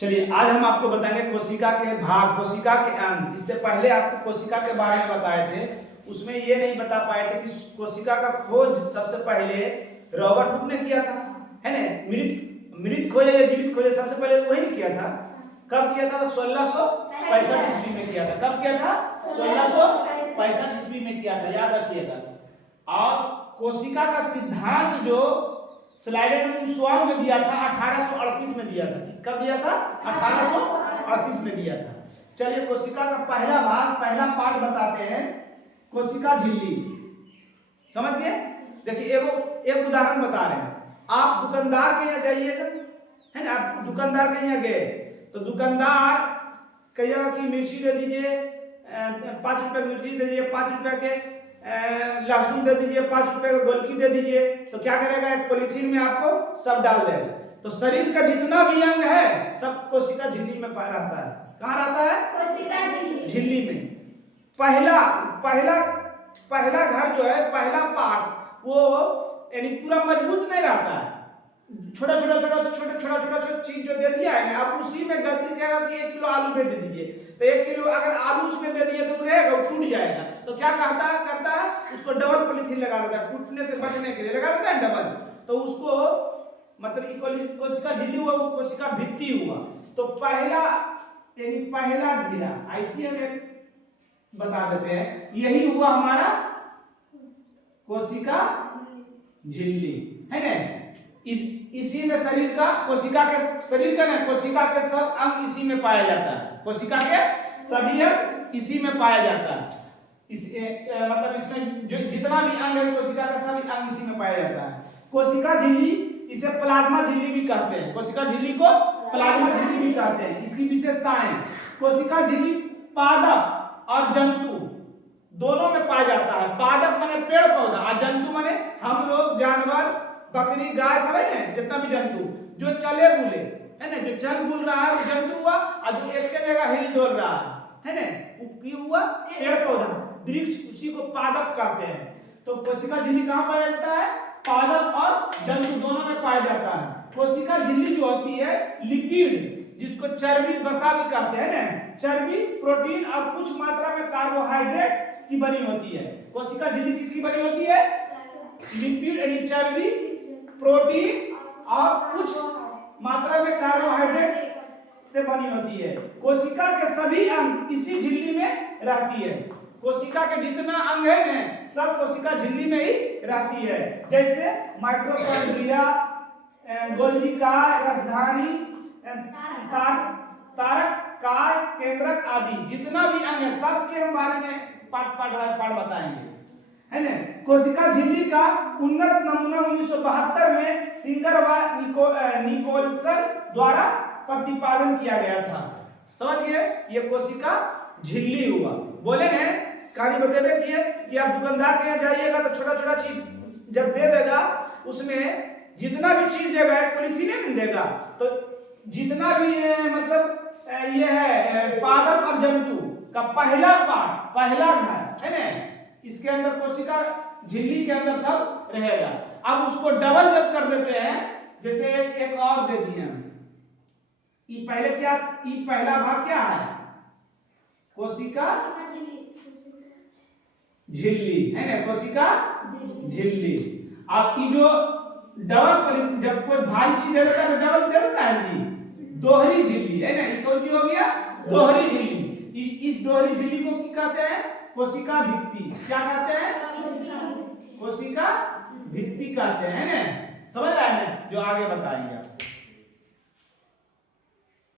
चलिए आज हम आपको बताएंगे कोशिका के भाग, कोशिका के अंग। इससे पहले आपको कोशिका के बारे में बताए थे, उसमें ये नहीं बता पाए थे कि कोशिका का खोज सबसे पहले रॉबर्ट हुक ने किया था, है ना। मृत खोजे या जीवित खोजे सबसे पहले वही ने किया था। कब किया था? 1665 ईस्वी में किया था। कब किया था? 1665 ईस्वी में किया था, याद रखिएगा। और कोशिका का सिद्धांत जो स्लाइडेन स्वान जो दिया था 1838 में दिया था। कब दिया था? 1838 में दिया था। चलिए कोशिका का पहला भाग, पहला पार्ट बताते हैं, कोशिका झिल्ली। समझ गए? देखिए एक उदाहरण बता रहे हैं। आप दुकानदार के यहाँ जाइएगा, है ना, आप दुकानदार के यहाँ गए तो दुकानदार कहेगा कि मिर्ची दे दीजिए 5 रुपए, मिर्ची दे दीजिए 5 रुपए के, लहसुन दे दीजिए 5 रुपए का, गोलकी दे दीजिए। तो क्या करेगा? एक पॉलीथीन में आपको सब डाल देगा। तो शरीर का जितना भी अंग है सब कोशिका झिल्ली में रहता है। कहाँ रहता है? कोशिका झिल्ली में। पहला घर जो है, पहला पार्ट, वो यानी पूरा मजबूत नहीं रहता है। छोटा छोटा चीज जो दे दिया है ना, आप उसी में गलती करेगा कि 1 किलो आलू में दे दीजिए, तो 1 किलो अगर आलू उसमें दे दिए तो रहेगा, वो टूट जाएगा। तो क्या करता है उसको डबल पॉलीथीन लगा देता है, टूटने से बचने के लिए लगा देता है डबल। तो उसको मतलब कोशिका झिल्ली हुआ, वो कोशिका भित्ति हुआ। तो पहला घेरा ऐसी हमें बता देते हैं, यही हुआ हमारा कोशिका झिल्ली, है ना। इसी में शरीर का, कोशिका के सब अंग इसी में पाया जाता है। कोशिका के सभी अंग इसी में पाया जाता है। मतलब इसमें जो जितना भी अंग है कोशिका का, सभी अंग इसी में पाया जाता है। कोशिका झिल्ली, इसे प्लाज्मा झिल्ली भी कहते हैं। कोशिका झिल्ली को प्लाज्मा झिल्ली भी कहते हैं। इसकी विशेषताएं, कोशिका झिल्ली पादप और जंतु दोनों में पाया जाता है। पादप माने पेड़ पौधा, और जंतु माने हम लोग, जानवर, बकरी, गाय, सब है ना, जितना भी जंतु जो चले बुले, है ना, जो चल बुल रहा है वो जंतु हुआ, और जो एक जगह हिल डोल रहा है ना, वो हुआ पेड़ पौधा, वृक्ष, उसी को पादप कहते हैं। तो कोशिका झिल्ली कहाँ पाया जाता है? पादप और जंतु दोनों में पाया जाता है। कोशिका झिल्ली जो होती है लिक्विड, जिसको चर्बी वसा भी कहते हैं ना, चर्बी, प्रोटीन और कुछ मात्रा में कार्बोहाइड्रेट की बनी होती है। कोशिका झिल्ली किसकी बनी होती है? लिक्विड यानी चर्बी, प्रोटीन और कुछ मात्रा में कार्बोहाइड्रेट से बनी होती है। कोशिका के सभी अंग इसी झिल्ली में रहती है। कोशिका के जितना अंग है ना, सब कोशिका झिल्ली में ही रहती है। जैसे माइटोकॉन्ड्रिया, गोल्गी काय, राजधानी, तारक काय, केंद्रक आदि जितना भी अंग है सबके बारे में पाठ बताएंगे, है ना। कोशिका झिल्ली का उन्नत नमूना 1972 में सिंगर व निकोलसन द्वारा प्रतिपादन किया गया था। समझ गए? ये कोशिका झिल्ली हुआ। बोले ने कहानी बतेबे कि आप दुकानदार के यहाँ जाइएगा तो छोटा चीज जब दे देगा, उसमें जितना भी चीज देगा एक पॉलीथीन में देगा। तो जितना भी मतलब ये है पादप और जंतु का पहला पार्ट, पहला घर, है ना, इसके अंदर कोशिका झिल्ली के अंदर सब रहेगा। अब उसको डबल जब कर देते हैं, जैसे एक और दे दिए हम, पहला भाग क्या है? कोशिका झिल्ली, है ना, कोशिका झिल्ली। अब ये जो डबल, जब कोई भारी चीज देता है डबल देता है जी, दोहरी झिल्ली, है ना। ये कौन सी हो गया? दोहरी झिल्ली। इस दोहरी झिल्ली को क्या कहते हैं? कोशिका भित्ति। क्या कहते हैं? कोशिका भित्ति कहते हैं ना। समझ रहे हैं? जो आगे बताएंगे।